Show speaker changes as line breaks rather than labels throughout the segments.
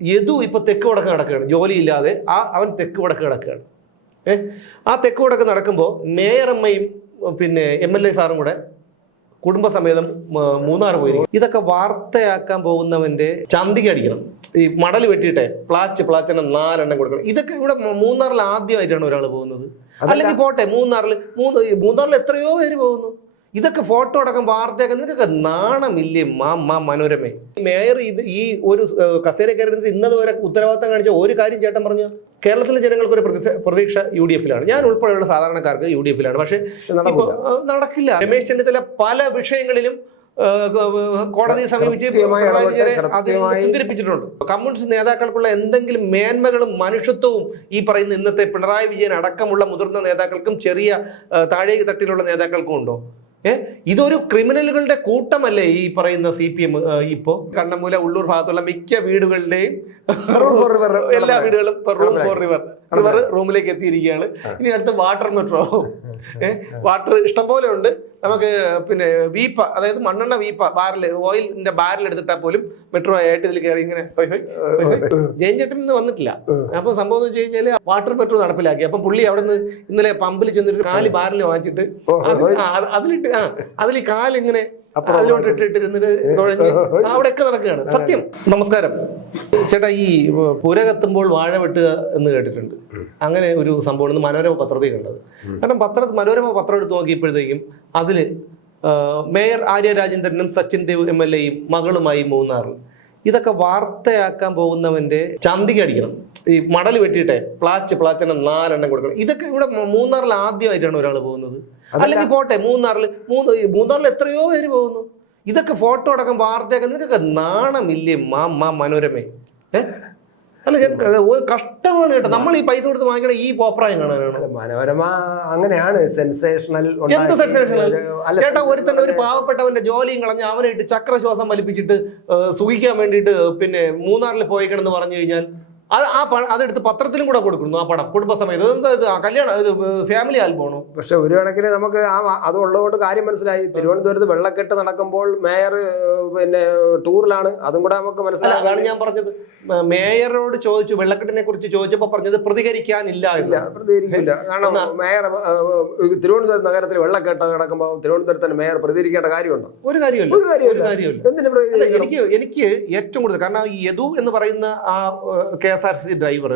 യദു ഇപ്പൊ തെക്ക് വടക്ക് നടക്കുകയാണ്. ജോലിയില്ലാതെ ആ അവൻ തെക്ക് വടക്ക് നടക്കുകയാണ്. ഏ? ആ തെക്ക് വടക്ക് നടക്കുമ്പോൾ മേയറമ്മയും പിന്നെ എം എൽ എ സാറും കൂടെ കുടുംബസമേതം മൂന്നാർ പോയി ഇതൊക്കെ വാർത്തയാക്കാൻ പോകുന്നവന്റെ ചന്തിക്ക് അടിക്കണം. ഈ മടൽ വെട്ടിയിട്ടെ പ്ലാച്ച് പ്ലാച്ചിനെ നാലെണ്ണം കൊടുക്കണം. ഇതൊക്കെ ഇവിടെ മൂന്നാറിൽ ആദ്യമായിട്ടാണ് ഒരാൾ പോകുന്നത്. അല്ലെങ്കിൽ പോട്ടെ മൂന്നാറിൽ മൂന്ന് മൂന്നാറിൽ എത്രയോ പേര് പോകുന്നു. ഇതൊക്കെ ഫോട്ടോ അടക്കം വാർത്തയൊക്കെ നിനക്കൊക്കെ നാണമില്ലേ മാ മാ മനോരമേ? മേയർ ഇത് ഈ ഒരു കസേര കയറി ഇന്നത് വരെ ഉത്തരവാദിത്തം കാണിച്ച ഒരു കാര്യം ചേട്ടൻ പറഞ്ഞു. കേരളത്തിലെ ജനങ്ങൾക്ക് ഒരു പ്രതീക്ഷ യു ഡി എഫിലാണ് ഞാൻ ഉൾപ്പെടെയുള്ള സാധാരണക്കാർക്ക് യു ഡി എഫിലാണ് പക്ഷേ നടക്കില്ല. രമേശ് ചെന്നിത്തല പല വിഷയങ്ങളിലും കോടതിയെ സമീപിച്ച് പിന്തിരിപ്പിച്ചിട്ടുണ്ട് കമ്മ്യൂണിസ്റ്റ് നേതാക്കൾക്കുള്ള എന്തെങ്കിലും മേന്മകളും മനുഷ്യത്വവും ഈ പറയുന്ന ഇന്നത്തെ പിണറായി വിജയൻ അടക്കമുള്ള മുതിർന്ന നേതാക്കൾക്കും ചെറിയ താഴേക്ക് തട്ടിലുള്ള നേതാക്കൾക്കും ഉണ്ടോ? ഇതൊരു ക്രിമിനലുകളുടെ കൂട്ടമല്ലേ ഈ പറയുന്ന സി പി എം ഇപ്പോ? കണ്ണമൂല ഉള്ളൂർ ഭാഗത്തുള്ള മിക്ക വീടുകളുടെയും. എല്ലാ വീടുകളും റൂം ഫോർ റിവർ റിവർ റൂമിലേക്ക് എത്തിയിരിക്കുകയാണ്. ഇനി അടുത്ത വാട്ടർ മെട്രോ ഏഹ് വാട്ടർ ഇഷ്ടം പോലെ ഉണ്ട്. നമുക്ക് പിന്നെ വീപ്പ അതായത് മണ്ണെണ്ണ വീപ്പ ബാരൽ ഓയിലിന്റെ ബാരൽ എടുത്തിട്ടാൽ പോലും മെട്രോ ആയിട്ട് ഇതിൽ കയറി ഇങ്ങനെ നിന്ന്. ജയൻ ചേട്ടൻ ഇന്ന് വന്നിട്ടില്ല. അപ്പൊ സംഭവം എന്ന് വെച്ച് കഴിഞ്ഞാൽ വാട്ടർ മെട്രോ നടപ്പിലാക്കി. അപ്പം പുള്ളി അവിടെ നിന്ന് ഇന്നലെ പമ്പിൽ ചെന്നിട്ട് കാൽ ബാരൽ വാങ്ങിച്ചിട്ട് അതിലിട്ട് ആ അതിൽ കാലിങ്ങനെ അതിലോട്ട് ഇട്ടിട്ടിരുന്നിട്ട് തുഴഞ്ഞ് ആ, അവിടെയൊക്കെ നടക്കുകയാണ്. സത്യം. നമസ്കാരം. ചേട്ടാ ഈ പുര കത്തുമ്പോൾ വാഴ വെട്ടുക എന്ന് കേട്ടിട്ടുണ്ട്. അങ്ങനെ ഒരു സംഭവം ഇന്ന് മനോരമ പത്രത്തിൽ കണ്ടത്. കാരണം പത്ര മനോരമ പത്രം എടുത്ത് നോക്കിയപ്പോഴത്തേക്കും അതിൽ മേയർ ആര്യ രാജേന്ദ്രനും സച്ചിൻ ദേവ് എം എൽ എയും മകളുമായി മൂന്നാറിൽ ഇതൊക്കെ വാർത്തയാക്കാൻ പോകുന്നവന്റെ ചന്തിക്ക് അടിക്കണം. ഈ മടൽ വെട്ടിയിട്ടെ പ്ലാച്ച് പ്ലാച്ചെണ്ണം നാലെണ്ണം കൊടുക്കണം. ഇതൊക്കെ ഇവിടെ മൂന്നാറിൽ ആദ്യമായിട്ടാണ് ഒരാൾ പോകുന്നത്. അല്ലെങ്കിൽ പോട്ടെ മൂന്നാറിൽ മൂന്ന് മൂന്നാറിൽ എത്രയോ പേര് പോകുന്നു. ഇതൊക്കെ ഫോട്ടോ അടക്കം വാർത്തയൊക്കെ നിനക്കൊക്കെ നാണമില്ലേ മാ മാ മനോരമേ? അല്ല കഷ്ടമാണ് കേട്ടോ. നമ്മൾ ഈ പൈസ കൊടുത്ത് വാങ്ങിക്കണ ഈ അഭിപ്രായം കാണാനാണ്.
മനോരമ അങ്ങനെയാണ് സെൻസേഷണൽ
എന്ത് സെൻസേഷണൽ ചേട്ടാ ഒരുത്തൻ ഒരു പാവപ്പെട്ടവന്റെ ജോലിയും കളഞ്ഞ് അവനെ ഇട്ട് ചക്രശ്വാസം വലിപ്പിച്ചിട്ട് സുഖിക്കാൻ വേണ്ടിയിട്ട് പിന്നെ മൂന്നാറിൽ പോയിക്കണെന്ന് പറഞ്ഞു കഴിഞ്ഞാൽ അത് ആ പണം അതെടുത്ത് പത്രത്തിലും കൂടെ കൊടുക്കുന്നു ആ പണം കുടുംബസമേതം. എന്താ ഇത്? ആ കല്യാണം ഇത് ഫാമിലി ആൽബമാണ്
പക്ഷെ ഒരു കണക്കിന് നമുക്ക് ആ അത് ഉള്ളതുകൊണ്ട് കാര്യം മനസ്സിലായി. തിരുവനന്തപുരത്ത് വെള്ളക്കെട്ട് നടക്കുമ്പോൾ മേയർ പിന്നെ ടൂറിലാണ്. അതും കൂടെ നമുക്ക് മനസ്സിലായി.
അതാണ് ഞാൻ പറഞ്ഞത്. മേയറോട് ചോദിച്ചു വെള്ളക്കെട്ടിനെ കുറിച്ച് ചോദിച്ചപ്പോ പറഞ്ഞത് പ്രതികരിക്കാനില്ല
ഇല്ല പ്രതികരിക്കില്ല. കാരണം മേയർ തിരുവനന്തപുരം നഗരത്തിൽ വെള്ളക്കെട്ട് നടക്കുമ്പോൾ തിരുവനന്തപുരത്തിന് മേയർ പ്രതികരിക്കേണ്ട കാര്യമുണ്ടോ?
ഒരു കാര്യമില്ല
ഒരു കാര്യമില്ല. എന്തിനു
എനിക്ക് എനിക്ക് ഏറ്റവും കൂടുതൽ കാരണം ഈ യദു എന്ന് പറയുന്ന ആ K S R C driver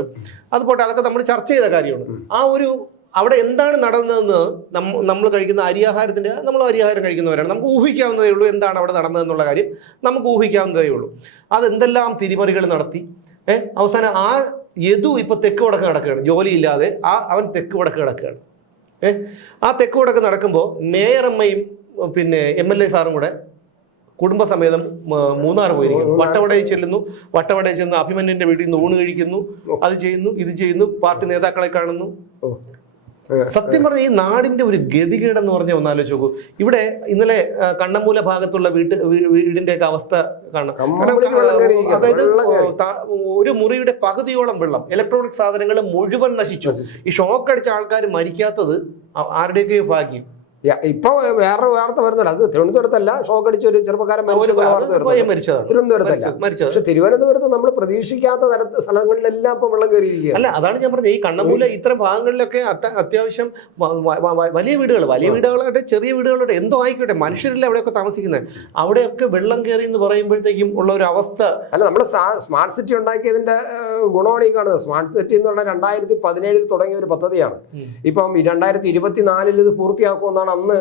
അതുപോട്ടെ അതൊക്കെ നമ്മൾ ചർച്ച ചെയ്ത കാര്യമാണ്. ആ ഒരു അവിടെ എന്താണ് നടന്നതെന്ന് നമ്മൾ കഴിക്കുന്ന അരിയാഹാരത്തിന്റെ നമ്മൾ അരിയാഹാരം കഴിക്കുന്നവരാണ്. നമുക്ക് ഊഹിക്കാവുന്നതേ ഉള്ളൂ എന്താണ് അവിടെ നടന്നതെന്നുള്ള കാര്യം. നമുക്ക് ഊഹിക്കാവുന്നതേ ഉള്ളൂ. അതെന്തെല്ലാം തിരിമറികൾ നടത്തി. ഏഹ് അവസാനം ആ യദു ഇപ്പൊ തെക്ക് വടക്ക് നടക്കുകയാണ്. ജോലിയില്ലാതെ ആ അവൻ തെക്ക് വടക്ക് നടക്കുകയാണ്. ഏഹ് ആ തെക്ക് വടക്ക് നടക്കുമ്പോൾ മേയർ അമ്മയും പിന്നെ എം എൽ എ സാറും കൂടെ കുടുംബസമേതം മൂന്നാർ പോയിരിക്കുന്നു. വട്ടവടയിൽ ചെല്ലുന്നു. വട്ടവടയിൽ ചെന്ന് അഭിമന്യന്റെ വീട്ടിൽ നിന്ന് ഊണ് കഴിക്കുന്നു. അത് ചെയ്യുന്നു ഇത് ചെയ്യുന്നു പാർട്ടി നേതാക്കളെ കാണുന്നു. സത്യം പറഞ്ഞ ഈ നാടിന്റെ ഒരു ഗതികേടെന്ന് പറഞ്ഞ ഒന്നാലോചിച്ച് നോക്കൂ. ഇവിടെ ഇന്നലെ കണ്ണമൂല ഭാഗത്തുള്ള വീട്ട് വീടിന്റെ ഒക്കെ അവസ്ഥ കാണാം. അതായത് ഒരു മുറിയുടെ പകുതിയോളം വെള്ളം ഇലക്ട്രോണിക് സാധനങ്ങൾ മുഴുവൻ നശിച്ചു. ഈ ഷോക്ക് അടിച്ച ആൾക്കാർ മരിക്കാത്തത് ആരുടെയൊക്കെയോ ഭാഗ്യം.
ഇപ്പൊ വേറൊരു വാർത്ത വരുന്നില്ല അത് തിരുവനന്തപുരത്തല്ല. ഷോക്ക് അടിച്ച ഒരു ചെറുപ്പക്കാരൻ വരുന്നുണ്ട്. തിരുവനന്തപുരത്തല്ല. പക്ഷെ തിരുവനന്തപുരത്ത് നമ്മൾ പ്രതീക്ഷിക്കാത്ത തരത്ത് സ്ഥലങ്ങളിലെല്ലാം ഇപ്പൊ വെള്ളം കയറിയിരിക്കുക
അല്ല അതാണ് ഞാൻ പറഞ്ഞത്. ഈ കണ്ണമൂല ഇത്തരം ഭാഗങ്ങളിലൊക്കെ അത്യാവശ്യം വലിയ വീടുകൾ വലിയ വീടുകളായിട്ട് ചെറിയ വീടുകളുടെ എന്തോ ആയിക്കോട്ടെ മനുഷ്യരില്ല അവിടെയൊക്കെ താമസിക്കുന്നത്? അവിടെയൊക്കെ വെള്ളം കയറി എന്ന് പറയുമ്പോഴത്തേക്കും ഉള്ള ഒരു അവസ്ഥ.
അല്ല നമ്മൾ സ്മാർട്ട് സിറ്റി ഉണ്ടാക്കിയതിന്റെ ഗുണമാണ് ഈ കാണുന്നത് സ്മാർട്ട് സിറ്റി എന്ന് പറഞ്ഞാൽ രണ്ടായിരത്തി പതിനേഴിൽ തുടങ്ങിയ ഒരു പദ്ധതിയാണ്. ഇപ്പം രണ്ടായിരത്തി ഇരുപത്തിനാലിൽ ഇത് പൂർത്തിയാക്കുമെന്നാണ് അന്ന്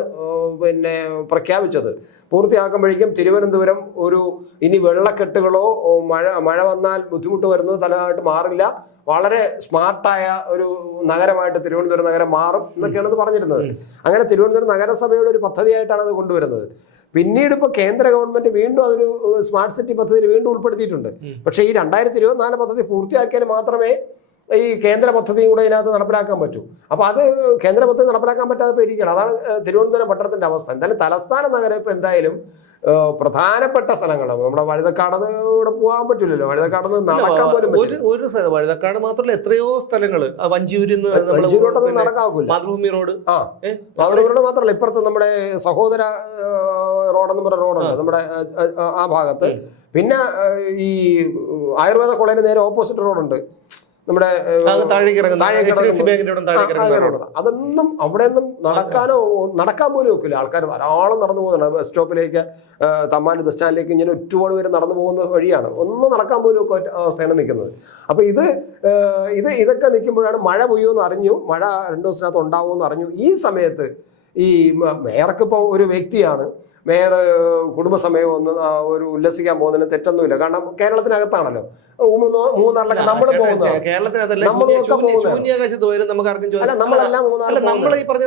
പിന്നെ പ്രഖ്യാപിച്ചത്. പൂർത്തിയാക്കുമ്പോഴേക്കും തിരുവനന്തപുരം ഒരു ഇനി വെള്ളക്കെട്ടുകളോ മഴ മഴ വന്നാൽ ബുദ്ധിമുട്ട് വരുന്നത് തലതായിട്ട് മാറില്ല. വളരെ സ്മാർട്ടായ ഒരു നഗരമായിട്ട് തിരുവനന്തപുരം നഗരം മാറും എന്നൊക്കെയാണ് ഇത് പറഞ്ഞിരുന്നത്. അങ്ങനെ തിരുവനന്തപുരം നഗരസഭയുടെ ഒരു പദ്ധതിയായിട്ടാണ് അത് കൊണ്ടുവരുന്നത്. പിന്നീട് ഇപ്പോൾ കേന്ദ്ര ഗവൺമെന്റ് വീണ്ടും അതൊരു സ്മാർട്ട് സിറ്റി പദ്ധതിയിൽ വീണ്ടും ഉൾപ്പെടുത്തിയിട്ടുണ്ട്. പക്ഷേ ഈ രണ്ടായിരത്തി ഇരുപത്തിനാല് പദ്ധതി പൂർത്തിയാക്കിയാൽ മാത്രമേ ഈ കേന്ദ്ര പദ്ധതിയും കൂടെ ഇതിനകത്ത് നടപ്പിലാക്കാൻ പറ്റൂ. അപ്പൊ അത് കേന്ദ്ര പദ്ധതി നടപ്പിലാക്കാൻ പറ്റാതെ ഇപ്പൊ ഇരിക്കുകയാണ്. അതാണ് തിരുവനന്തപുരം പട്ടണത്തിന്റെ അവസ്ഥ. എന്തായാലും തലസ്ഥാന നഗരം ഇപ്പൊ എന്തായാലും പ്രധാനപ്പെട്ട സ്ഥലങ്ങളാണ് നമ്മുടെ വഴുതക്കാടത് ഇവിടെ പോകാൻ പറ്റില്ലല്ലോ വഴുതക്കാടത് നടക്കാൻ പോലും
ഒരു ഒരു സ്ഥലം വഴുതക്കാട് മാത്രമല്ല എത്രയോ സ്ഥലങ്ങൾ വഞ്ചിയൂരിൽ നിന്ന്
നടക്കാവില്ല
മാതൃഭൂമി റോഡ്.
ആ
ഏ?
മാതൃഭൂമിയുടെ മാത്രമല്ല ഇപ്പുറത്ത് നമ്മുടെ സഹോദര റോഡെന്ന് പറഞ്ഞ റോഡുണ്ട്. നമ്മുടെ ആ ഭാഗത്ത്. പിന്നെ ഈ ആയുർവേദ കോളേജിന് നേരെ ഓപ്പോസിറ്റ് റോഡുണ്ട്. നമ്മുടെ. അതൊന്നും അവിടെ ഒന്നും നടക്കാനോ നടക്കാൻ പോലും ഒക്കില്ല. ആൾക്കാർ ധാരാളം നടന്നു പോകുന്നുണ്ട്. ബസ് സ്റ്റോപ്പിലേക്ക് തമ്മാൻ ബസ് സ്റ്റാൻഡിലേക്ക് ഇങ്ങനെ ഒറ്റപാട് പേര് നടന്നു പോകുന്ന വഴിയാണ്. ഒന്നും നടക്കാൻ പോലും ഒക്കെ അവസ്ഥയാണ് നിൽക്കുന്നത്. അപ്പൊ ഇത് ഇത് ഇതൊക്കെ നിൽക്കുമ്പോഴാണ് മഴ പെയ്യുമെന്ന് അറിഞ്ഞു. മഴ രണ്ടു ദിവസത്തിനകത്ത് ഉണ്ടാവുമെന്ന് അറിഞ്ഞു. ഈ സമയത്ത് ഈ മേയർക്ക് ഇപ്പോൾ ഒരു വ്യക്തിയാണ്. മേയർ കുടുംബസമയം ഒന്ന് ഒരു ഉല്ലസിക്കാൻ പോകുന്നതിന് തെറ്റൊന്നുമില്ല. കാരണം കേരളത്തിനകത്താണല്ലോ. മൂന്നോ- മൂന്നാറിലൊക്കെ നമ്മൾ
പോകുന്നത് നമ്മളൊക്കെ
അല്ല നമ്മളെല്ലാം മൂന്നാറിൽ
നമ്മൾ ഈ പറഞ്ഞ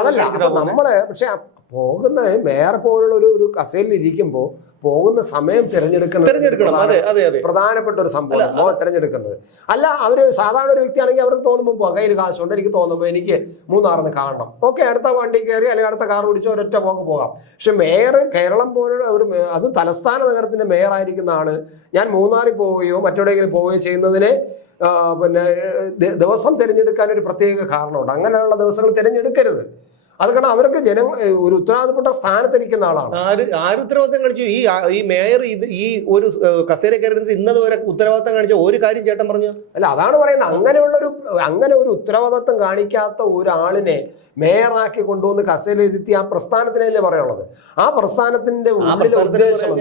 അതല്ല. നമ്മൾ പക്ഷെ പോകുന്ന മേയർ പോലുള്ള ഒരു ഒരു കസേലിൽ ഇരിക്കുമ്പോ പോകുന്ന സമയം തിരഞ്ഞെടുക്കണം.
തിരഞ്ഞെടുക്കണം അതെ അതെ അതെ.
പ്രധാനപ്പെട്ട ഒരു സംഭവം. മോൻ തിരഞ്ഞെടുക്കുന്നത്. അല്ല അവർ സാധാരണ ഒരു വ്യക്തിയാണെങ്കിൽ അവർക്ക് തോന്നുമ്പോൾ പോകാം കയ്യിൽ കാശുണ്ട്. എനിക്ക് തോന്നുമ്പോൾ എനിക്ക് മൂന്നാറിന്ന് കാണണം. ഓക്കെ അടുത്ത വണ്ടി കയറി അല്ലെങ്കിൽ അടുത്ത കാർ പിടിച്ച് ഒരൊറ്റ പോക്ക് പോകാം. പക്ഷെ മേയർ കേരളം പോലുള്ള ഒരു അത് തലസ്ഥാന നഗരത്തിന്റെ മേയർ ആയിരിക്കുന്ന ആൾ ഞാൻ മൂന്നാറിൽ പോവുകയോ മറ്റെവിടെയെങ്കിലും പോവുകയോ ചെയ്യുന്നതിന് പിന്നെ ദിവസം തിരഞ്ഞെടുക്കാൻ ഒരു പ്രത്യേക കാരണമുണ്ട്. അങ്ങനെയുള്ള ദിവസങ്ങൾ തിരഞ്ഞെടുക്കരുത്. അത് കാരണം അവരൊക്കെ ജനങ്ങൾ ഒരു ഉത്തരവാദിത്തപ്പെട്ട സ്ഥാനത്തിരിക്കുന്ന ആളാണ്.
ആര് ആര് ഉത്തരവാദിത്തം കാണിച്ചു? ഈ ഈ മേയർ ഇത് ഈ ഒരു കസേര കയറി ഇന്നത് വരെ ഉത്തരവാദിത്തം കാണിച്ച ഒരു കാര്യം ചേട്ടൻ പറഞ്ഞു?
അല്ല അതാണ് പറയുന്നത്. അങ്ങനെയുള്ള ഒരു അങ്ങനെ ഒരു ഉത്തരവാദിത്വം കാണിക്കാത്ത ഒരാളിനെ മേയറാക്കി കൊണ്ടുവന്ന് കസേലിരുത്തി ആ പ്രസ്ഥാനത്തിനല്ലേ പറയുള്ളത് ആ പ്രസ്ഥാനത്തിന്റെ ഉള്ളിലെ ഉദ്ദേശം?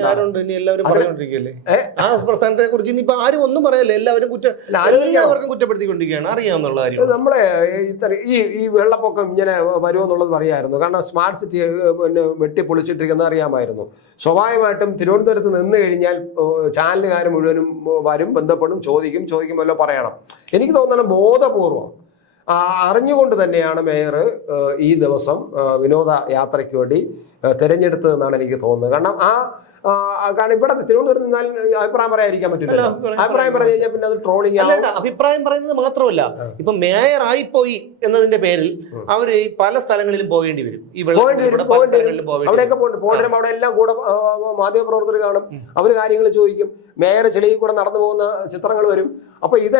ആ പ്രസ്ഥാനത്തെ കുറിച്ച് ഇനിയിപ്പോ ആരും ഒന്നും പറയല്ലേ? എല്ലാവരും കുറ്റ
അല്ല, ആലോചിക്കണം.
എല്ലാവർക്കും കുറ്റപ്പെടുത്തിക്കൊണ്ടിരിക്കുകയാണ്. അറിയാവുന്നുള്ള
ഇത്
കാര്യം
നമ്മളെ ഇത്ര ഈ ഈ വെള്ളപ്പൊക്കം ഇങ്ങനെ വരുമെന്നുള്ളത് പറയായിരുന്നു. കാരണം സ്മാർട്ട് സിറ്റി പിന്നെ വെട്ടി പൊളിച്ചിട്ടിരിക്കുന്നത് അറിയാമായിരുന്നു. സ്വാഭാവികമായിട്ടും തിരുവനന്തപുരത്ത് നിന്ന് കഴിഞ്ഞാൽ ചാനലുകാർ മുഴുവനും വരും ബന്ധപ്പെടും ചോദിക്കും ചോദിക്കുമല്ലോ പറയണം. എനിക്ക് തോന്നണം ബോധപൂർവം അറിഞ്ഞുകൊണ്ട് തന്നെയാണ് മേയർ ഈ ദിവസം വിനോദ യാത്രയ്ക്ക് വേണ്ടി തിരഞ്ഞെടുത്തതെന്നാണ് എനിക്ക് തോന്നുന്നത്. കാരണം ആ, കാരണം ഇവിടെ തിരുവനന്തപുരത്ത് നിന്നാൽ അഭിപ്രായം പറയാതിരിക്കാൻ പറ്റില്ല അഭിപ്രായം പറഞ്ഞു കഴിഞ്ഞാൽ പിന്നെ അത്
ട്രോളിങ് അഭിപ്രായം പറയുന്നത് മാത്രമല്ല. ഇപ്പൊ മേയർ ആയിപ്പോയി എന്നതിന്റെ പേരിൽ. അവർ പല സ്ഥലങ്ങളിലും പോകേണ്ടി വരും. ഈ.
അവിടെയൊക്കെ പോകേണ്ടി അവിടെ എല്ലാം കൂടെ മാധ്യമ പ്രവർത്തകർ മാധ്യമപ്രവർത്തകർ കാണും.
അവർ
അവർ കാര്യങ്ങൾ ചോദിക്കും. മേയർ ചെളിയിൽ കൂടെ നടന്നു പോകുന്ന ചിത്രങ്ങൾ വരും. അപ്പൊ ഇത്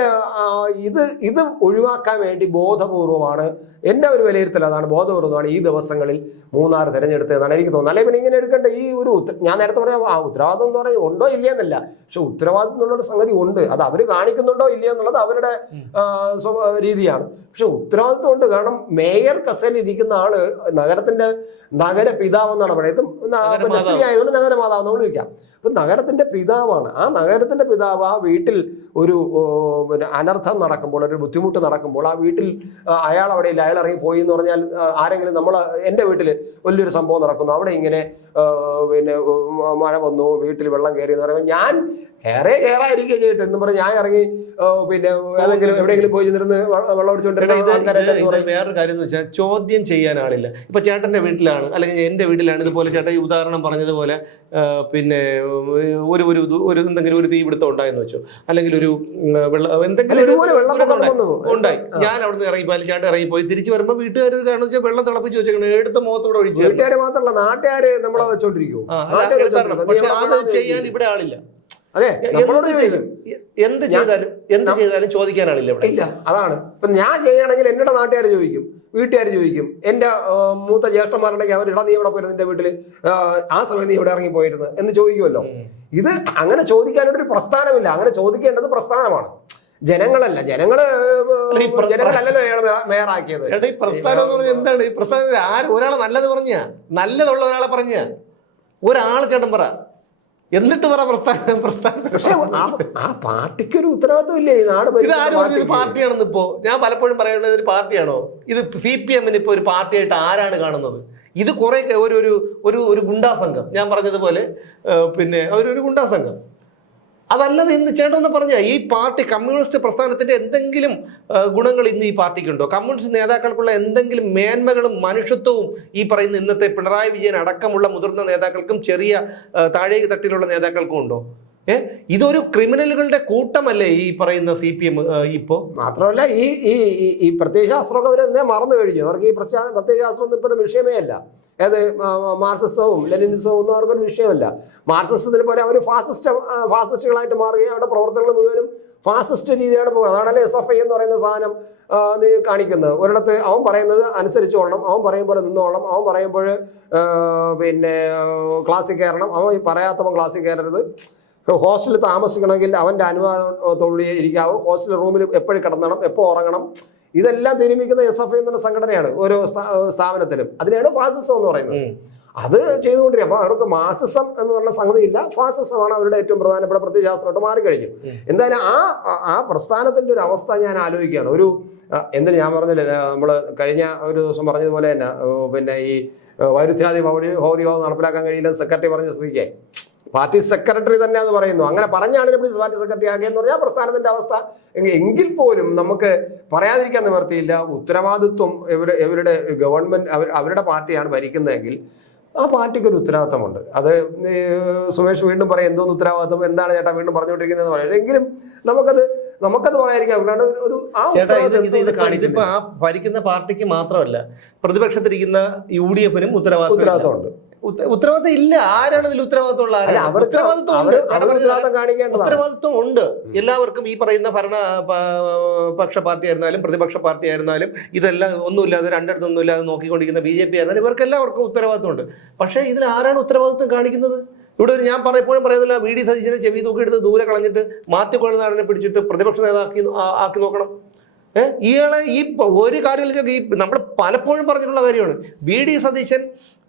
ഇത് ഇത് ഒഴിവാക്കാൻ വേണ്ടി ബോധപൂർവമാണ്. എന്റെ ഒരു വിലയിരുത്തൽ അതാണ് ബോധപൂർവമാണ് ഈ ദിവസങ്ങളിൽ മൂന്നാർ തിരഞ്ഞെടുത്തതെന്നാണ് എനിക്ക് തോന്നുന്നത്. അല്ലെങ്കിൽ പിന്നെ ഇങ്ങനെ എടുക്കേണ്ട ഈ ഒരു ഞാൻ നേരത്തെ പറഞ്ഞ ആ ഉത്തരവാദിത്വം എന്ന് പറയുന്നത് ഉണ്ടോ ഇല്ലയെന്നല്ല പക്ഷെ ഉത്തരവാദിത്വം എന്നുള്ളൊരു സംഗതി ഉണ്ട്. അത് അവർ കാണിക്കുന്നുണ്ടോ ഇല്ലയോ എന്നുള്ളത് അവരുടെ രീതിയാണ്. പക്ഷെ ഉത്തരവാദിത്വം ഉണ്ട്. കാരണം മേയർ കസേലിൽ ഇരിക്കുന്ന ആൾ നഗരത്തിന്റെ നഗര പിതാവ് എന്നാണ് പറയുന്നത്. സ്ത്രീ ആയതുകൊണ്ട് നഗരമാതാവ് നമ്മൾ വിളിക്കാം. അപ്പൊ നഗരത്തിന്റെ പിതാവാണ്. ആ നഗരത്തിന്റെ പിതാവ് ആ വീട്ടിൽ ഒരു പിന്നെ അനർത്ഥം നടക്കുമ്പോൾ ഒരു ബുദ്ധിമുട്ട് നടക്കുമ്പോൾ ആ വീട്ടിൽ അയാൾ അവിടെ ഇല്ല. അയാൾ ഇറങ്ങി പോയി എന്ന് പറഞ്ഞാൽ ആരെങ്കിലും നമ്മൾ എന്റെ വീട്ടിൽ വലിയൊരു സംഭവം നടക്കുന്നു. അവിടെ ഇങ്ങനെ പിന്നെ മഴ വന്നു വീട്ടിൽ വെള്ളം കയറി എന്ന് പറയുമ്പോൾ ഞാൻ കയറേ കയറാതിരിക്കുക ചെയ്തിട്ട് എന്ന് പറഞ്ഞ് ഞാൻ ഇറങ്ങി പിന്നെ ഏതെങ്കിലും എവിടെയെങ്കിലും പോയി ചെന്നിരുന്ന് വെള്ളം പറയും.
വേറൊരു കാര്യം എന്ന് വെച്ചാൽ ചോദ്യം ചെയ്യാൻ ആളില്ല. ഇപ്പൊ ചേട്ടന്റെ വീട്ടിലാണ് അല്ലെങ്കിൽ എന്റെ വീട്ടിലാണ് ഇതുപോലെ ചേട്ടൻ ഈ ഉദാഹരണം പറഞ്ഞതുപോലെ പിന്നെ ഒരു ഒരു ഒരു എന്തെങ്കിലും ഒരു തീപിടുത്തം ഉണ്ടായെന്ന് വെച്ചോ. അല്ലെങ്കിൽ ഒരു വെള്ളം എന്തെങ്കിലും ഉണ്ടായി. ഞാൻ അവിടുന്ന് ഇറങ്ങി പാലിച്ചാട്ട് ഇറങ്ങി പോയി. തിരിച്ചു വരുമ്പോൾ വീട്ടുകാർ കാണുന്ന വെച്ചാൽ വെള്ളം തിളപ്പിച്ച് വെച്ചേക്കണം. എടുത്ത മുഖത്തോടെ ഒഴിച്ചു
വീട്ടുകാരെ മാത്രമല്ല നാട്ടുകാരെ നമ്മളെ വെച്ചോണ്ടിരിക്കും.
പക്ഷെ അത് ചെയ്യാൻ ഇവിടെ ആളില്ല.
അതെ നമ്മളോട് ചോദിക്കും.
ചെയ്താലും എന്ത് ചെയ്താലും എന്ത് ചെയ്താലും ചോദിക്കാനാളില്ല ഇവിടെ.
ഇല്ല അതാണ്. ഇപ്പൊ ഞാൻ ചെയ്യുകയാണെങ്കിൽ എന്നോട് നാട്ടുകാർ ചോദിക്കും. വീട്ടുകാർ ചോദിക്കും എന്റെ മൂത്ത ജ്യേഷ്ഠന്മാരുണ്ടെങ്കിൽ അവർ ഇടാ നീ ഇവിടെ പോയിരുന്നു എന്റെ വീട്ടിൽ ആ സമയം നീ ഇവിടെ ഇറങ്ങി പോയിരുന്നു എന്ന് ചോദിക്കുമല്ലോ ഇത് അങ്ങനെ ചോദിക്കാനൊരു പ്രസ്ഥാനമില്ല. അങ്ങനെ ചോദിക്കേണ്ടത് പ്രസ്ഥാനമാണ്. ജനങ്ങളല്ല
ജനങ്ങൾ
ജനങ്ങളല്ലല്ലോ മേയറാക്കിയത്.
ഈ പ്രസ്ഥാനം എന്ന് പറഞ്ഞാൽ എന്താണ്? ഈ പ്രസ്ഥാനം ആര് ഒരാളെ നല്ലത് പറഞ്ഞ? നല്ലതുള്ള ഒരാളെ പറഞ്ഞ? ഒരാൾ ചേട്ടൻ പറ. എന്നിട്ട് പറ പ്രസ്ഥാനം പ്രസ്ഥാനം
പക്ഷെ ആ പാർട്ടിക്ക് ഒരു ഉത്തരവാദിത്വം ഇല്ലേ ഈ നാട്
ഇത് ആര് പറഞ്ഞത്? പാർട്ടിയാണെന്ന് ഇപ്പോ ഞാൻ പലപ്പോഴും പറയുന്നത് ഒരു പാർട്ടിയാണോ? ഇത് സി പി എമ്മിന് ഇപ്പൊ ഒരു പാർട്ടിയായിട്ട് ആരാണ് കാണുന്നത്? ഇത് കുറെ ഒരു ഒരു ഒരു ഗുണ്ടാസംഘം. ഗുണ്ടാ സംഘം ഞാൻ പറഞ്ഞതുപോലെ പിന്നെ ഒരു ഒരു ഗുണ്ടാ സംഘം അതല്ലാതെ ഇന്ന് ചേട്ടൻ പറഞ്ഞ ഈ പാർട്ടി കമ്മ്യൂണിസ്റ്റ് പ്രസ്ഥാനത്തിന്റെ എന്തെങ്കിലും ഗുണങ്ങൾ ഇന്ന് ഈ പാർട്ടിക്കുണ്ടോ? കമ്മ്യൂണിസ്റ്റ് നേതാക്കൾക്കുള്ള എന്തെങ്കിലും മേന്മകളും മനുഷ്യത്വവും ഈ പറയുന്ന ഇന്നത്തെ പിണറായി വിജയൻ അടക്കമുള്ള മുതിർന്ന നേതാക്കൾക്കും ചെറിയ താഴേക്ക് തട്ടിലുള്ള നേതാക്കൾക്കും ഉണ്ടോ? ഏ? ഇതൊരു ക്രിമിനലുകളുടെ കൂട്ടമല്ലേ ഈ പറയുന്ന സി പി എം ഇപ്പോ?
മാത്രമല്ല ഈ ഈ പ്രത്യയശാസ്ത്രമൊക്കെ അവർ എന്നെ മറന്നു കഴിഞ്ഞു. അവർക്ക് ഈ പ്രത്യേക പ്രത്യയശാസ്ത്രം ഒന്നും ഇപ്പോൾ ഒരു വിഷയമേ അല്ല. ഏത് മാർസിസവും ലെനിനിസവും ഒന്നും അവർക്കൊരു വിഷയമല്ല. മാർസിസത്തിന് പോലെ അവർ ഫാസിസ്റ്റ് ഫാസിസ്റ്റുകളായിട്ട് മാറുകയും അവരുടെ പ്രവർത്തനങ്ങൾ മുഴുവനും ഫാസിസ്റ്റ് രീതിയാണ് പോകുന്നത്. അതാണല്ലേ എസ് എഫ് ഐ എന്ന് പറയുന്ന സാധനം നീ കാണിക്കുന്നത്. ഒരിടത്ത് അവൻ പറയുന്നത് അനുസരിച്ചോളണം അവൻ പറയും പോലെ നിന്നോളണം അവൻ പറയുമ്പോൾ പിന്നെ ക്ലാസ്സിൽ കയറണം. അവൻ പറയാത്തവൻ ക്ലാസ്സിൽ കയറരുത്. ഹോസ്റ്റലിൽ താമസിക്കണമെങ്കിൽ അവന്റെ അനുവാദത്തോടുകൂടി ഇരിക്കാവും. ഹോസ്റ്റൽ റൂമിൽ എപ്പോഴും കിടന്നണം എപ്പോൾ ഉറങ്ങണം. ഇതെല്ലാം തിരുമിക്കുന്ന എസ് എഫ് ഐ എന്നുള്ള സംഘടനയാണ് ഓരോ സ്ഥാപനത്തിലും. അതിനെയാണ് ഫാസിസം എന്ന് പറയുന്നത്. അത് ചെയ്തുകൊണ്ടിരിക്കും അപ്പൊ അവർക്ക് മാസിസം എന്നുള്ള സംഗതിയില്ല. ഫാസിസമാണ് അവരുടെ ഏറ്റവും പ്രധാനപ്പെട്ട പ്രത്യയശാസ്ത്രമായിട്ട് മാറിക്കഴിഞ്ഞു. എന്തായാലും ആ ആ- പ്രസ്ഥാനത്തിന്റെ ഒരു അവസ്ഥ ഞാൻ ആലോചിക്കുകയാണ്. ഒരു എന്തിനു ഞാൻ പറഞ്ഞില്ലേ നമ്മൾ കഴിഞ്ഞ ഒരു ദിവസം പറഞ്ഞതുപോലെ തന്നെ പിന്നെ ഈ വൈരുദ്ധ്യാദി ഭൗതി ഭൗതികവാദം നടപ്പിലാക്കാൻ കഴിയില്ല സെക്രട്ടറി പറഞ്ഞ സ്ഥിതിക്ക്. പാർട്ടി സെക്രട്ടറി തന്നെ അത് പറയുന്നു. അങ്ങനെ പറഞ്ഞ ആളിനെ പിടിച്ച് പാർട്ടി സെക്രട്ടറി ആകെ എന്ന് പറഞ്ഞാൽ പ്രസ്ഥാനത്തിന്റെ അവസ്ഥ. എങ്കിൽ പോലും നമുക്ക് പറയാതിരിക്കാൻ നിവർത്തിയില്ല. ഉത്തരവാദിത്വം ഇവർ ഇവരുടെ ഗവൺമെന്റ് അവരുടെ പാർട്ടിയാണ് ഭരിക്കുന്നതെങ്കിൽ ആ പാർട്ടിക്ക് ഒരു ഉത്തരവാദിത്തമുണ്ട്. അത് സുമേഷ് വീണ്ടും പറയും എന്തോന്ന് ഉത്തരവാദിത്വം എന്താണ് ചേട്ടാ വീണ്ടും പറഞ്ഞുകൊണ്ടിരിക്കുന്നത് പറയുന്നത് എങ്കിലും നമുക്കത് നമുക്കത് പറയാതിരിക്കാം ഒരു- ആ
ഭരിക്കുന്ന പാർട്ടിക്ക് മാത്രമല്ല പ്രതിപക്ഷത്തിരിക്കുന്ന യു ഡി എഫിനും ഉത്തരവാദിത്വം ഇല്ല.
ഉത്തരവാദിത്തമുണ്ട്.
ഉത്ത- ഉത്തരവാദിത്വം ഇല്ല. ആരാണ് ഇതിൽ
ഉത്തരവാദിത്തമുള്ള
ഉത്തരവാദിത്വം ഉണ്ട്.
ഉത്തരവാദിത്തം
എല്ലാവർക്കും ഈ പറയുന്ന ഭരണ പക്ഷ പാർട്ടി ആയിരുന്നാലും പ്രതിപക്ഷ പാർട്ടി ആയിരുന്നാലും ഇതെല്ലാം ഒന്നുമില്ലാതെ രണ്ടിടത്തൊന്നും ഇല്ലാതെ നോക്കിക്കൊണ്ടിരിക്കുന്ന ബി ജെ പി ആയിരുന്നാലും ഇവർക്ക് എല്ലാവർക്കും ഉത്തരവാദിത്വം ഉണ്ട് പക്ഷേ ഇതിൽ ആരാണ് ഉത്തരവാദിത്വം കാണിക്കുന്നത്? ഇവിടെ ഒരു ഞാൻ എപ്പോഴും പറയുന്നില്ല വി ഡി സതീശനെ ചെവി തൂക്കിയെടുത്ത് ദൂരെ കളഞ്ഞിട്ട് മാത്യു കൊഴുനാടിനെ പിടിച്ചിട്ട് പ്രതിപക്ഷ നേതാക്കി ആക്കി നോക്കണം. ഏഹ് ഇയാളെ ഈ ഒരു കാര്യം ഈ നമ്മൾ പലപ്പോഴും പറഞ്ഞിട്ടുള്ള കാര്യമാണ്. വി ഡി സതീശൻ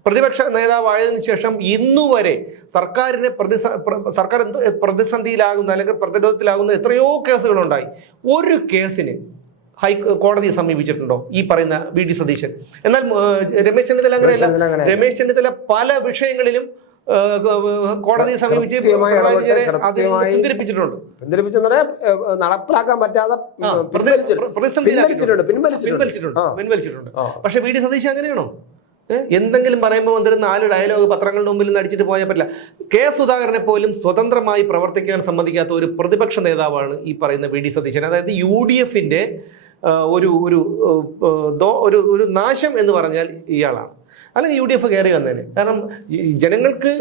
പ്രതിപക്ഷ നേതാവായതിനു ശേഷം ഇന്നുവരെ സർക്കാരിനെ പ്രതിസ പ്ര- സർക്കാർ എന്ത് പ്രതിസന്ധിയിലാകുന്ന അല്ലെങ്കിൽ പ്രതിരോധത്തിലാകുന്ന എത്രയോ കേസുകളുണ്ടായി. ഒരു കേസിന് ഹൈ കോടതിയെ സമീപിച്ചിട്ടുണ്ടോ? ഈ പറയുന്ന വി. ഡി. സതീശൻ. എന്നാൽ രമേശ് ചെന്നിത്തല അങ്ങനെയല്ല.
അങ്ങനെ
രമേശ് ചെന്നിത്തല പല വിഷയങ്ങളിലും കോടതിയെ സമീപിച്ച് പിന്തിരിപ്പിച്ചിട്ടുണ്ട്.
പിന്തിരിപ്പിച്ചെന്ന് നടപ്പിലാക്കാൻ പറ്റാതെ പിൻവലിച്ചിട്ടുണ്ട്. പിൻവലിച്ചിട്ടുണ്ട്.
പക്ഷെ വി. ഡി. സതീശ് അങ്ങനെയാണോ? എന്തെങ്കിലും പറയുമ്പോൾ വന്നിട്ട് നാല് ഡയലോഗ് പത്രങ്ങളുടെ മുമ്പിൽ നിന്ന് അടിച്ചിട്ട് പോയാൽ പറ്റില്ല. കെ സുധാകരനെ പോലും സ്വതന്ത്രമായി പ്രവർത്തിക്കാൻ സമ്മതിക്കാത്ത ഒരു പ്രതിപക്ഷ നേതാവാണ് ഈ പറയുന്ന വി ഡി സതീശൻ. അതായത് യു ഡി എഫിന്റെ ഒരു ഒരു ഒരു ഒരു നാശം എന്ന് പറഞ്ഞാൽ ഇയാളാണ്. അല്ലെങ്കിൽ യു ഡി എഫ് കയറി വന്നേനെ. കാരണം ജനങ്ങൾക്ക്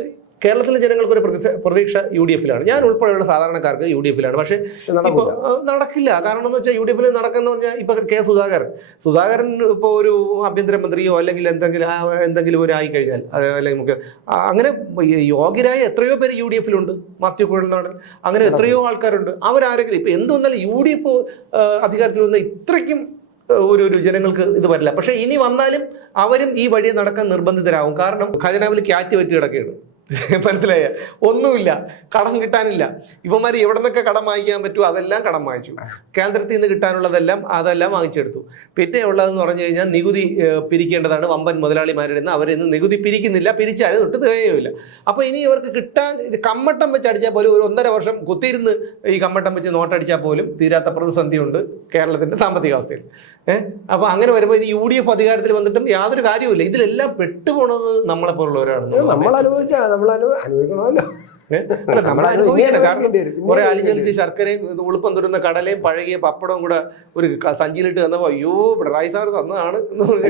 കേരളത്തിലെ ജനങ്ങൾക്ക് ഒരു പ്രതീക്ഷ യു ഡി എഫിലാണ് ഞാൻ ഉൾപ്പെടെയുള്ള സാധാരണക്കാർക്ക് യു ഡി എഫിലാണ് പക്ഷേ
നടക്കില്ല.
കാരണം എന്ന് വെച്ചാൽ യു ഡി എഫിൽ നടക്കുന്ന പറഞ്ഞാൽ ഇപ്പൊ കെ സുധാകരൻ. സുധാകരൻ ഇപ്പൊ ഒരു ആഭ്യന്തരമന്ത്രിയോ അല്ലെങ്കിൽ എന്തെങ്കിലും എന്തെങ്കിലും ഒരു ആയി കഴിഞ്ഞാൽ അല്ലെങ്കിൽ നമുക്ക് അങ്ങനെ യോഗ്യരായ എത്രയോ പേര് യു ഡി എഫിലുണ്ട് മാത്യു കുഴൽനാടൻ. അങ്ങനെ എത്രയോ ആൾക്കാരുണ്ട്. അവരാരെങ്കിലും ഇപ്പൊ എന്ത് വന്നാലും യു ഡി എഫ് അധികാരത്തിൽ വന്ന ഇത്രയ്ക്കും ഒരു ഒരു ജനങ്ങൾക്ക് ഇത് വരില്ല. പക്ഷെ ഇനി വന്നാലും അവരും ഈ വഴി നടക്കാൻ നിർബന്ധിതരാകും. കാരണം ഖജനാവിൽ ക്യാറ്റ് പറ്റി കിടക്കുകയാണ്. മനസ്സിലായ? ഒന്നുമില്ല. കടം കിട്ടാനില്ല. ഇവന്മാർ എവിടെ നിന്നൊക്കെ കടം വാങ്ങിക്കാൻ പറ്റുമോ അതെല്ലാം കടം വാങ്ങിച്ചു. കേന്ദ്രത്തിൽ നിന്ന് കിട്ടാനുള്ളതെല്ലാം അതെല്ലാം വാങ്ങിച്ചെടുത്തു. പിന്നെ ഉള്ളതെന്ന് പറഞ്ഞു കഴിഞ്ഞാൽ നികുതി പിരിക്കേണ്ടതാണ്. വമ്പൻ മുതലാളിമാരുടെ നിന്ന് അവരിൽ നിന്ന് നികുതി പിരിക്കുന്നില്ല പിരിച്ചാലും തൊട്ട് തികയുമില്ല അപ്പോൾ ഇനി ഇവർക്ക് കിട്ടാൻ കമ്മട്ടം വെച്ച് അടിച്ചാൽ പോലും ഒരു ഒന്നര വർഷം കുത്തിയിരുന്ന് ഈ കമ്മട്ടം വെച്ച് നോട്ടടിച്ചാൽ പോലും തീരാത്ത പ്രതിസന്ധിയുണ്ട് കേരളത്തിന്റെ സാമ്പത്തിക അവസ്ഥയിൽ ഏഹ് അപ്പൊ അങ്ങനെ വരുമ്പോൾ ഇനി യു ഡി എഫ് അധികാരത്തിൽ വന്നിട്ടും യാതൊരു കാര്യവുമില്ല. ഇതിലെല്ലാം പെട്ടുപോണത് നമ്മളെ പോലുള്ളവരാണ്.
നമ്മൾ അനുഭവിച്ച നമ്മൾ അനു- അനുഭവിക്കണമല്ലോ.
അല്ല നമ്മൾ അനുഭവിക്കണം കാരണം കുറെ അലിഞ്ഞലിച്ച് ശർക്കരയും ഉളുപ്പം തുരുന്ന കടലയും പഴകിയ പപ്പടവും കൂടെ ഒരു സഞ്ചിയിലിട്ട് തന്നപ്പോ അയ്യോ പിണറായി സാർ തന്നതാണ് എന്ന് പറഞ്ഞ്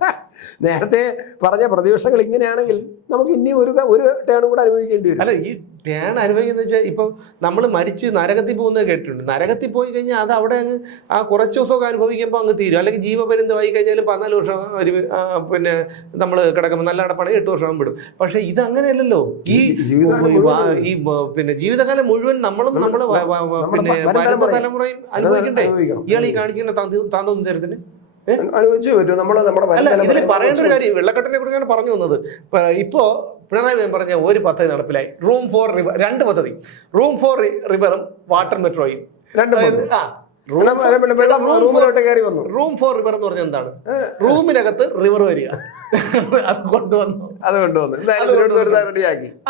നേരത്തെ പറഞ്ഞ പ്രതിപക്ഷങ്ങൾ ഇങ്ങനെയാണെങ്കിൽ നമുക്ക് ഇനി ഒരു ഒരു ടേണും കൂടെ അനുഭവിക്കേണ്ടി വരും.
അല്ല ഈ ടേൺ അനുഭവിക്കുന്ന വെച്ചാൽ ഇപ്പൊ നമ്മൾ മരിച്ച് നരകത്തിൽ പോകുന്നത് കേട്ടിട്ടുണ്ട്. നരകത്തിൽ പോയി കഴിഞ്ഞാൽ അത് അവിടെ അങ്ങ് ആ കുറച്ച് ദിവസമൊക്കെ അനുഭവിക്കുമ്പോൾ അങ്ങ് തീരും. അല്ലെങ്കിൽ ജീവപര്യന്തമായി കഴിഞ്ഞാലും പതിനാല് വർഷം അരി പിന്നെ നമ്മൾ കിടക്കുമ്പോൾ നല്ല അടപ്പാണെങ്കിൽ എട്ട് വർഷം വിടും പക്ഷെ ഇത് അങ്ങനെയല്ലല്ലോ ഈ ഈ പിന്നെ ജീവിതകാലം മുഴുവൻ നമ്മളും
നമ്മൾ-
പിന്നെ വരുന്ന
തലമുറയും.
അനുഭവിക്കണ്ടേ?
അനുഭവിക്കണം.
ഇയാൾ ഈ കാണിക്കുന്ന താന്തോന്നും തരത്തിന്
അനുഭവിച്ചേ പറ്റൂ നമ്മൾ നമ്മുടെ
ഇതിൽ പറയേണ്ട ഒരു കാര്യം വെള്ളക്കെട്ടിനെ കുറിച്ചാണ് പറഞ്ഞു വന്നത്. ഇപ്പൊ പിണറായി വിജയൻ പറഞ്ഞ ഒരു പദ്ധതി നടപ്പിലായി. റൂം ഫോർ റിവർ രണ്ട് പദ്ധതി. റൂം ഫോർ റിവറും വാട്ടർ മെട്രോയും.
രണ്ട്.
ആ
റൂമിലോട്ട് കയറി വന്നു.
റൂം ഫോർ റിവർ എന്ന് പറഞ്ഞാൽ എന്താണ്? റൂമിനകത്ത് റിവർ വരിക. അത് കൊണ്ടുവന്നു.
അത് കൊണ്ടുവന്നു.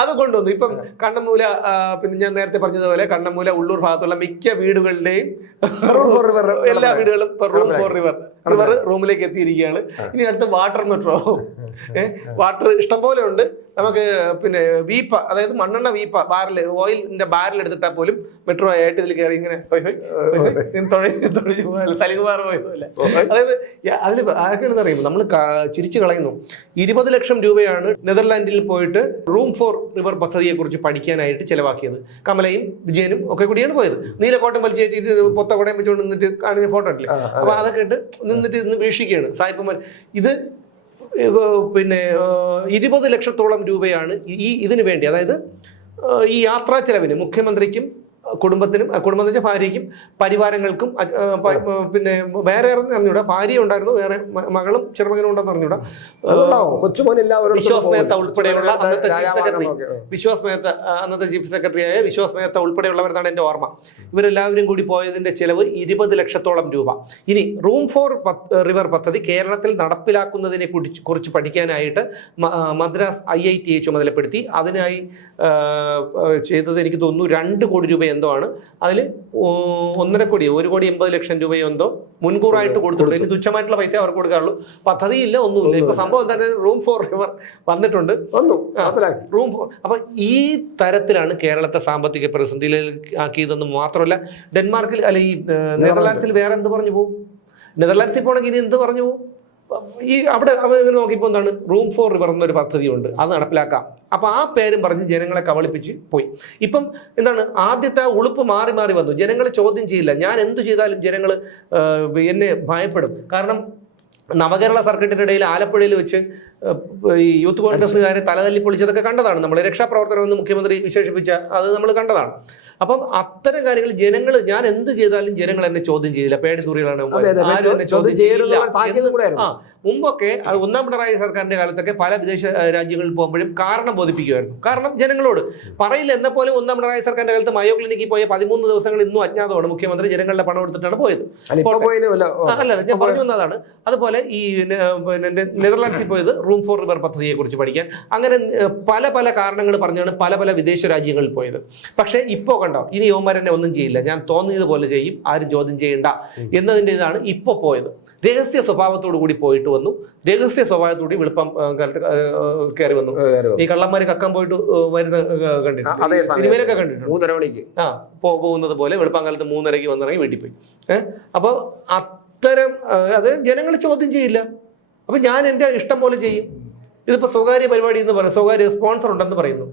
അത് കൊണ്ടുവന്നു. ഇപ്പം കണ്ണമൂല പിന്നെ ഞാൻ നേരത്തെ പറഞ്ഞതുപോലെ കണ്ണമൂല ഉള്ളൂർ ഭാഗത്തുള്ള മിക്ക വീടുകളുടെയും എല്ലാ വീടുകളും റൂം ഫോർ റിവർ റിവർ റൂമിലേക്ക് എത്തിയിരിക്കുകയാണ്. ഇനി അടുത്ത വാട്ടർ മെട്രോ വാട്ടർ ഇഷ്ടം പോലെ ഉണ്ട്. നമുക്ക് പിന്നെ വീപ്പ അതായത് മണ്ണെണ്ണ വീപ്പ ബാരൽ ഓയിലിന്റെ ബാരൽ എടുത്തിട്ടാൽ പോലും മെട്രോ ആയിട്ട് ഇതിൽ കയറി ഇങ്ങനെ തലികുമാറ് പോയതുപോലെ അതായത് അതിൽ ആർക്കാണെന്ന് അറിയുമ്പോൾ നമ്മൾ ചിരിച്ചു കളയുന്നു. ഇരുപത് ലക്ഷം രൂപയാണ് നെതർലാൻഡിൽ പോയിട്ട് റൂം ഫോർ റിവർ പദ്ധതിയെ കുറിച്ച് പഠിക്കാനായിട്ട് ചിലവാക്കിയത്. കമലയും വിജയനും ഒക്കെ കൂടിയാണ് പോയത്. നീലക്കോട്ടം വലിച്ചേറ്റിട്ട് പൊത്ത കുടയും വെച്ചുകൊണ്ട് നിന്നിട്ട് കാണുന്ന ഫോട്ടോ ഉണ്ടല്ലേ?
ആ,
അപ്പൊ അതൊക്കെ ഇട്ട് നിന്നിട്ട് ഇന്ന് വീക്ഷിക്കുകയാണ്. സായിപ്പന്മാർ ഇത് പിന്നെ ഇരുപത് ലക്ഷത്തോളം രൂപയാണ് ഈ ഇതിനു വേണ്ടി. അതായത് ഈ യാത്രാ ചെലവിന് മുഖ്യമന്ത്രിക്കും കുടുംബത്തിനും കുടുംബം എന്ന് വെച്ചാൽ ഭാര്യയ്ക്കും പരിവാരങ്ങൾക്കും പിന്നെ വേറെ ആരെന്ന് അറിഞ്ഞൂടാ. ഭാര്യ ഉണ്ടായിരുന്നു വേറെ മകളും ചെറുമകനും ഉണ്ടെന്ന് അറിഞ്ഞൂടാ. വിശ്വാസ് മേത്ത ഉൾപ്പെടെയുള്ള അന്നത്തെ ചീഫ് സെക്രട്ടറി. വിശ്വാസ് മേത്ത അന്നത്തെ ചീഫ് സെക്രട്ടറിയായ വിശ്വാസ് മേത്ത ഉൾപ്പെടെയുള്ളവരെന്നാണ് എന്റെ ഓർമ്മ. ഇവരെല്ലാവരും കൂടി പോയതിന്റെ ചെലവ് ഇരുപത് ലക്ഷത്തോളം രൂപ. ഇനി റൂം ഫോർ റിവർ പദ്ധതി കേരളത്തിൽ നടപ്പിലാക്കുന്നതിനെ കുറിച്ച് കുറിച്ച് പഠിക്കാനായിട്ട് മദ്രാസ് ഐ ഐ ടിയെ ചുമതലപ്പെടുത്തി. അതിനായി ചെയ്തത് എനിക്ക് തോന്നുന്നു രണ്ട് കോടി രൂപ എന്തോ ആണ്. അതിൽ ഒന്നര കോടി ഒരു കോടി എൺപത് ലക്ഷം രൂപയോ എന്തോ മുൻകൂറായിട്ട് കൊടുത്തിട്ടുണ്ട്. ഇനി തുച്ഛമായിട്ടുള്ള പൈസ അവർക്ക് കൊടുക്കാറുള്ളൂ. പദ്ധതിയില്ല ഒന്നുമില്ല. ഇപ്പൊ സംഭവം തന്നെ റൂം ഫോർ റിവർ വന്നിട്ടുണ്ട്.
വന്നു.
റൂം ഫോർ അപ്പൊ ഈ തരത്തിലാണ് കേരളത്തെ സാമ്പത്തിക പ്രതിസന്ധിയിൽ ആക്കിയതെന്ന് മാത്രമല്ല ഡെൻമാർക്കിൽ അല്ല ഈ നെതർലാൻഡ്സിൽ വേറെ എന്ത് പറഞ്ഞു പോകും നെതർലാൻഡ്സിൽ പോകണമെങ്കിൽ ഇനി എന്ത് പറഞ്ഞു പോകും ഈ അവിടെ അവർ ഇങ്ങനെ നോക്കിയപ്പോൾ എന്താണ്? റൂം ഫോർ റിവർ എന്നൊരു പദ്ധതിയുണ്ട്. അത് നടപ്പിലാക്കാം. അപ്പോൾ ആ പേരും പറഞ്ഞ് ജനങ്ങളെ കവളിപ്പിച്ച് പോയി. ഇപ്പം എന്താണ്? ആദ്യത്തെ ഉളുപ്പ് മാറി മാറി വന്നു. ജനങ്ങളെ ചോദ്യം ചെയ്യില്ല. ഞാൻ എന്തു ചെയ്താലും ജനങ്ങൾ എന്നെ ഭയപ്പെടും. കാരണം നവകേരള സർക്കിട്ടിനിടയിൽ ആലപ്പുഴയിൽ വെച്ച് ഈ യൂത്ത് കോൺഗ്രസ്സുകാരെ തലതല്ലി പൊളിച്ചതൊക്കെ കണ്ടതാണ്. നമ്മൾ രക്ഷാപ്രവർത്തനം എന്ന് മുഖ്യമന്ത്രി വിശേഷിപ്പിച്ച അത് നമ്മൾ കണ്ടതാണ്. അപ്പം അത്തരം കാര്യങ്ങൾ ജനങ്ങൾ ഞാൻ എന്ത് ചെയ്താലും ജനങ്ങൾ എന്നെ ചോദ്യം ചെയ്തില്ല. പേടി എന്നെ
ചോദ്യം
ചെയ്യില്ല. മുമ്പൊക്കെ ഒന്നാം പിണറായി സർക്കാരിന്റെ കാലത്തൊക്കെ പല വിദേശ രാജ്യങ്ങളിൽ പോകുമ്പോഴും കാരണം ബോധിപ്പിക്കുമായിരുന്നു കാരണം ജനങ്ങളോട് പറയില്ല. എന്ന പോലെ ഒന്നാം പിണറായി സർക്കാരിന്റെ കാലത്ത് മയോ ക്ലിനിക്കിൽ പോയ പതിമൂന്ന് ദിവസങ്ങൾ ഇന്നും അജ്ഞാതമാണ്. മുഖ്യമന്ത്രി ജനങ്ങളുടെ പണം എടുത്തിട്ടാണ് പോയത്.
അല്ല
ഞാൻ പറഞ്ഞു വന്നതാണ്. അതുപോലെ ഈ പിന്നെ നെതർലാൻഡ്സിൽ പോയത് റൂം ഫോർ റിവർ പദ്ധതിയെ കുറിച്ച് പഠിക്കാൻ. അങ്ങനെ പല പല കാരണങ്ങൾ പറഞ്ഞാണ് പല പല വിദേശ രാജ്യങ്ങളിൽ പോയത്. പക്ഷേ ഇപ്പോൾ കണ്ടോ ഇനി യോമാരെന്നെ ഒന്നും ചെയ്യില്ല. ഞാൻ തോന്നിയതുപോലെ ചെയ്യും ആരും ചോദ്യം ചെയ്യണ്ട എന്നതിന്റെ ഇതാണ് ഇപ്പോൾ പോയത്. രഹസ്യ സ്വഭാവത്തോടു കൂടി പോയിട്ട് വന്നു. രഹസ്യ സ്വഭാവത്തോടി വെളുപ്പം കയറി വന്നു. ഈ കള്ളന്മാര് കക്കാൻ പോയിട്ട് വരുന്ന കണ്ടിട്ടുണ്ട്. സിനിമയിലൊക്കെ കണ്ടിട്ടുണ്ട്.
മൂന്നര മണിക്ക്
ആ പോകുന്നത് പോലെ വെളുപ്പാങ്കാലത്ത് മൂന്നരയ്ക്ക് വന്നിറങ്ങി വീട്ടിൽ പോയി. ഏഹ് അപ്പോൾ അത്തരം അത് ജനങ്ങൾ ചോദ്യം ചെയ്യില്ല. അപ്പൊ ഞാൻ എന്റെ ഇഷ്ടം പോലെ ചെയ്യും. ഇതിപ്പോ സ്വകാര്യ പരിപാടി എന്ന് പറയും സ്വകാര്യ സ്പോൺസർ ഉണ്ടെന്ന് പറയുന്നു.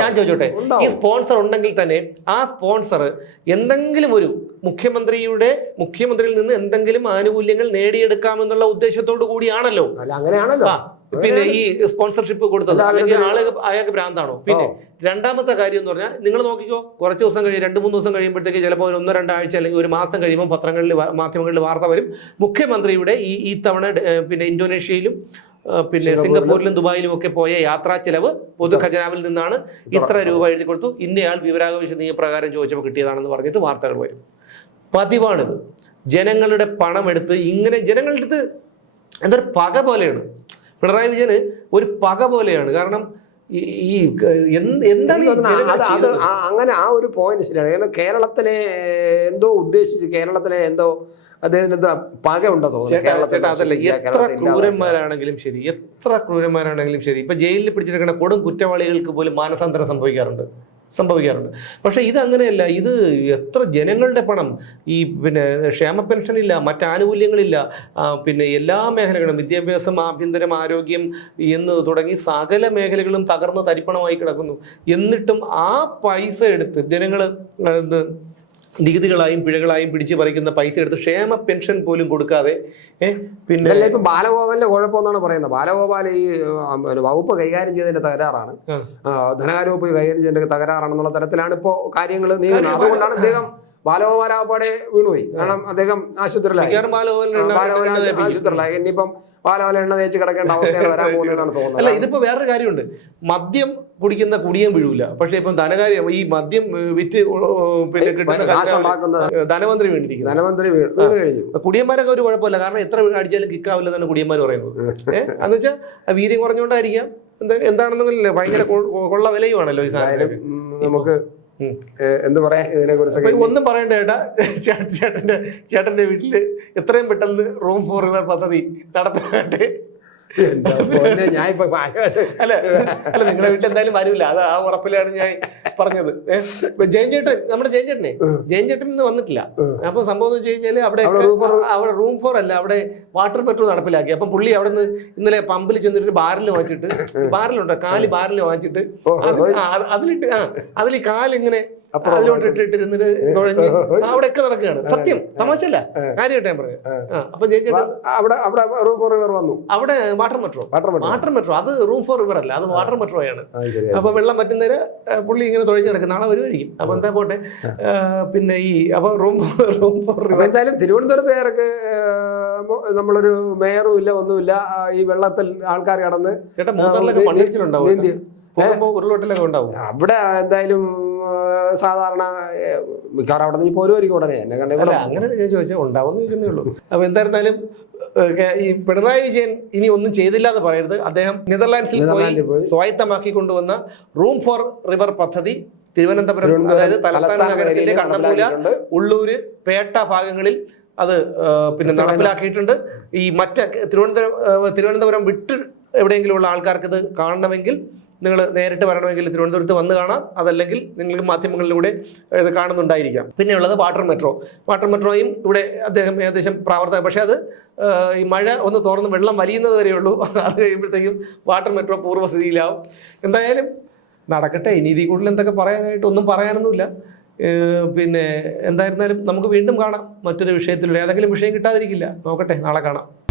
ഞാൻ ചോദിച്ചോട്ടെ ഈ സ്പോൺസർ ഉണ്ടെങ്കിൽ തന്നെ ആ സ്പോൺസർ എന്തെങ്കിലും ഒരു മുഖ്യമന്ത്രിയുടെ മുഖ്യമന്ത്രിയിൽ നിന്ന് എന്തെങ്കിലും ആനുകൂല്യങ്ങൾ നേടിയെടുക്കാമെന്നുള്ള ഉദ്ദേശത്തോടു കൂടിയാണല്ലോ.
അങ്ങനെയാണല്ലോ.
പിന്നെ ഈ സ്പോൺസർഷിപ്പ് കൊടുത്തത്. അല്ലെങ്കിൽ ആളെ അയാൾക്ക് ഭ്രാന്താണോ? പിന്നെ രണ്ടാമത്തെ കാര്യം എന്ന് പറഞ്ഞാൽ നിങ്ങൾ നോക്കിക്കോ കുറച്ച് ദിവസം കഴിയും രണ്ട് മൂന്ന് ദിവസം കഴിയുമ്പോഴത്തേക്ക് ചിലപ്പോൾ ഒന്നോ രണ്ടാഴ്ച അല്ലെങ്കിൽ ഒരു മാസം കഴിയുമ്പോൾ പത്രങ്ങളിൽ മാധ്യമങ്ങളിൽ വാർത്ത വരും. മുഖ്യമന്ത്രിയുടെ ഈ ഈ തവണ പിന്നെ ഇന്തോനേഷ്യയിലും പിന്നെ
സിംഗപ്പൂരിലും.
ദുബായിലും ഒക്കെ പോയ യാത്രാ ചെലവ് പൊതു ഖജനാവിൽ നിന്നാണ് ഇത്ര രൂപ എഴുതി കൊടുത്തു. ഇന്നയാൾ വിവരാവകാശ നിയമപ്രകാരം ചോദിച്ചപ്പോൾ കിട്ടിയതാണെന്ന് പറഞ്ഞിട്ട് വാർത്തകൾ വരും. പതിവാണിത് ജനങ്ങളുടെ പണം എടുത്ത് ഇങ്ങനെ ജനങ്ങളുടെ അടുത്ത് എന്തൊരു പക പോലെയാണ്. പിണറായി വിജയന് ഒരു പക പോലെയാണ്. കാരണം ഈ- എന്താണ്
അങ്ങനെ ആ ഒരു പോയിന്റ് ശരിയാണ്. കേരളത്തിനെ എന്തോ ഉദ്ദേശിച്ച് കേരളത്തിനെ എന്തോ അദ്ദേഹത്തിന് എന്താ പക ഉണ്ടോ തോന്നുന്നു.
അതല്ല എത്ര ക്രൂരന്മാരാണെങ്കിലും ശരി എത്ര ക്രൂരന്മാരാണെങ്കിലും ശരി. ഇപ്പൊ ജയിലിൽ പിടിച്ചിരിക്കുന്ന കൊടും കുറ്റവാളികൾക്ക് പോലും മാനസാന്തരം സംഭവിക്കാറുണ്ട്. സംഭവിക്കാറുണ്ട്. പക്ഷെ ഇത് അങ്ങനെയല്ല. ഇത് എത്ര ജനങ്ങളുടെ പണം. ഈ പിന്നെ ക്ഷേമ പെൻഷൻ ഇല്ല മറ്റ് ആനുകൂല്യങ്ങളില്ല പിന്നെ എല്ലാ മേഖലകളും വിദ്യാഭ്യാസം ആഭ്യന്തരം ആരോഗ്യം എന്ന് തുടങ്ങി സകല മേഖലകളും തകർന്ന് തരിപ്പണമായി കിടക്കുന്നു. എന്നിട്ടും ആ പൈസ എടുത്ത് ജനങ്ങൾ നികുതികളായും പിഴകളായും പിടിച്ച് പറിക്കുന്ന പൈസ എടുത്ത് ക്ഷേമ പെൻഷൻ പോലും കൊടുക്കാതെ പിന്നെ
ഇപ്പൊ ബാലഗോപാലിന്റെ കുഴപ്പമെന്നാണ് പറയുന്നത്. ബാലഗോപാൽ ഈ വകുപ്പ് കൈകാര്യം ചെയ്തതിന്റെ തകരാറാണ്. ധനകാര്യ വകുപ്പ് കൈകാര്യം ചെയ്തതിന്റെ തകരാറാണെന്നുള്ള തരത്തിലാണ് ഇപ്പോ കാര്യങ്ങൾ നീങ്ങുന്നത്. അതുകൊണ്ടാണ് അദ്ദേഹം ബാലഗോപാലാവപ്പാടെ വീണുപോയി. കാരണം അദ്ദേഹം ആശുപത്രിയിലായി. ആശുപത്രിയിലായി. ഇനിയിപ്പം ബാലഗോപാല എണ്ണ തേച്ച് കിടക്കേണ്ട അവസ്ഥയാണ് വരാൻ പോകുന്നതെന്നാണ്
അല്ല
തോന്നുന്നത്
ഇതിപ്പോ വേറൊരു കാര്യമുണ്ട്. മദ്യം കുടിക്കുന്ന കുടിയും വീഴൂല. പക്ഷെ ഇപ്പം ധനകാര്യം ഈ മദ്യം വിറ്റ് പിന്നെ കിട്ടുന്ന ധനമന്ത്രി വീണിരിക്കുന്നു.
ധനമന്ത്രി കഴിഞ്ഞു.
കുടിയന്മാരൊക്കെ ഒരു കുഴപ്പമില്ല. കാരണം എത്ര അടിച്ചാലും കിക്കാവില്ല എന്നാണ് കുടിയന്മാർ പറയുന്നത്. ഏഹ് എന്ന് വെച്ചാൽ വീര്യം കുറഞ്ഞുകൊണ്ടായിരിക്കാം. എന്താ എന്താണെന്നില്ല ഭയങ്കര കൊള്ള വിലയുമാണല്ലോ ഈ സാധനം
നമുക്ക് എന്ത് പറയാ ഇതിനെ കുറിച്ച്
ഒന്നും പറയണ്ട ചേട്ടാ ചേട്ടന്റെ ചേട്ടന്റെ വീട്ടിൽ എത്രയും പെട്ടെന്ന് റൂം ഫോർ പദ്ധതി
പൊന്നെ, ഞാൻ ഇപ്പൊ
അല്ല അല്ല നിങ്ങളുടെ വീട്ടിൽ എന്തായാലും വരൂല. അത് ആ ഉറപ്പിലാണ് ഞാൻ പറഞ്ഞത്. ജയൻ ചേട്ടൻ നമ്മുടെ ജയൻ ചേട്ടനെ
ഉം.
ജയൻ ചേട്ടൻ ഇന്ന് വന്നിട്ടില്ല. അപ്പൊ സംഭവം എന്ന് വെച്ച് കഴിഞ്ഞാൽ അവിടെ
അവിടെ
റൂം ഫോർ അല്ല അവിടെ വാട്ടർ പെട്രോൾ നടപ്പിലാക്കി. അപ്പം പുള്ളി അവിടെ നിന്ന് ഇന്നലെ പമ്പിൽ ചെന്നിട്ട് ഒരു ബാരൽ വാങ്ങിച്ചിട്ട് ബാരലുണ്ടോ കാൽ ബാറിൽ വാങ്ങിച്ചിട്ട് അതിലിട്ട് ആ അതിൽ കാലിങ്ങനെ തുഴഞ്ഞ് അവിടെയൊക്കെ നടക്കുകയാണ്. സത്യം തമാശല്ല കാര്യമായിട്ട് ഞാൻ പറഞ്ഞു ആ. അപ്പൊ
അവിടെ അവിടെ റൂം ഫോർ റിവർ വന്നു.
അവിടെ വാട്ടർ മെട്രോ.
Water metro.
അത് റൂം ഫോർ റിവർ അല്ല അത് വാട്ടർ മെട്രോ ആണ്. അപ്പൊ വെള്ളം പറ്റുന്നവര് പുള്ളി ഇങ്ങനെ തുഴഞ്ഞു കിടക്കും നാളെ വരുമായിരിക്കും അപ്പൊ എന്താ പോട്ടെ? പിന്നെ ഈ അപ്പൊ റൂം റൂം ഫോർ റിവർ
എന്തായാലും തിരുവനന്തപുരത്തുകാർക്ക് നമ്മളൊരു മേയറും ഇല്ല ഒന്നുമില്ല. ഈ വെള്ളത്തിൽ ആൾക്കാർ കടന്ന്
ചേട്ടാ ഉരുളോട്ടിലൊക്കെ ഉണ്ടാവും.
അവിടെ എന്തായാലും സാധാരണ മിക്കവാറും അവിടെ നിന്ന് പോരുമായിരിക്കും ഉടനെ എന്നെ കണ്ട
അങ്ങനെ ഞാൻ ചോദിച്ചാൽ ഉണ്ടാവുമെന്ന് ചോദിക്കുന്നേ ഉള്ളൂ. അപ്പോൾ എന്തായിരുന്നാലും ഈ പിണറായി വിജയൻ ഇനി ഒന്നും ചെയ്തില്ല എന്ന് പറയരുത്. അദ്ദേഹം നെതർലാൻഡ്സിൽ പോയി സ്വായത്തമാക്കി കൊണ്ടുവന്ന റൂം ഫോർ റിവർ പദ്ധതി തിരുവനന്തപുരം അതായത് തലസ്ഥാന
നഗരത്തിലെ
കണ്ണമൂല ഉള്ളൂര് പേട്ട ഭാഗങ്ങളിൽ അത് പിന്നെ നടപ്പിലാക്കിയിട്ടുണ്ട്. ഈ മറ്റ തിരുവനന്തപുരം തിരുവനന്തപുരം വിട്ട് എവിടെയെങ്കിലും ഉള്ള ആൾക്കാർക്ക് ഇത് കാണണമെങ്കിൽ നിങ്ങൾ നേരിട്ട് വരണമെങ്കിൽ തിരുവനന്തപുരത്ത് വന്ന് കാണാം. അതല്ലെങ്കിൽ നിങ്ങൾക്ക് മാധ്യമങ്ങളിലൂടെ ഇത് കാണുന്നുണ്ടായിരിക്കാം. പിന്നെയുള്ളത് വാട്ടർ മെട്രോ. വാട്ടർ മെട്രോയും ഇവിടെ അദ്ദേഹം ഏകദേശം പ്രാവർത്തക. പക്ഷേ അത് ഈ മഴ ഒന്ന് തുറന്ന് വെള്ളം വലിയുന്നത് വരെയുള്ളൂ അത് കഴിയുമ്പോഴത്തേക്കും വാട്ടർ മെട്രോ പൂർവസ്ഥിതിയിലാവും. എന്തായാലും നടക്കട്ടെ. ഇനി ഇതിൽ കൂടുതൽ എന്തൊക്കെ പറയാനായിട്ട് ഒന്നും പറയാനൊന്നുമില്ല. പിന്നെ എന്തായിരുന്നാലും നമുക്ക് വീണ്ടും കാണാം. മറ്റൊരു വിഷയത്തിലൂടെ. ഏതെങ്കിലും വിഷയം കിട്ടാതിരിക്കില്ല. നോക്കട്ടെ. നാളെ കാണാം.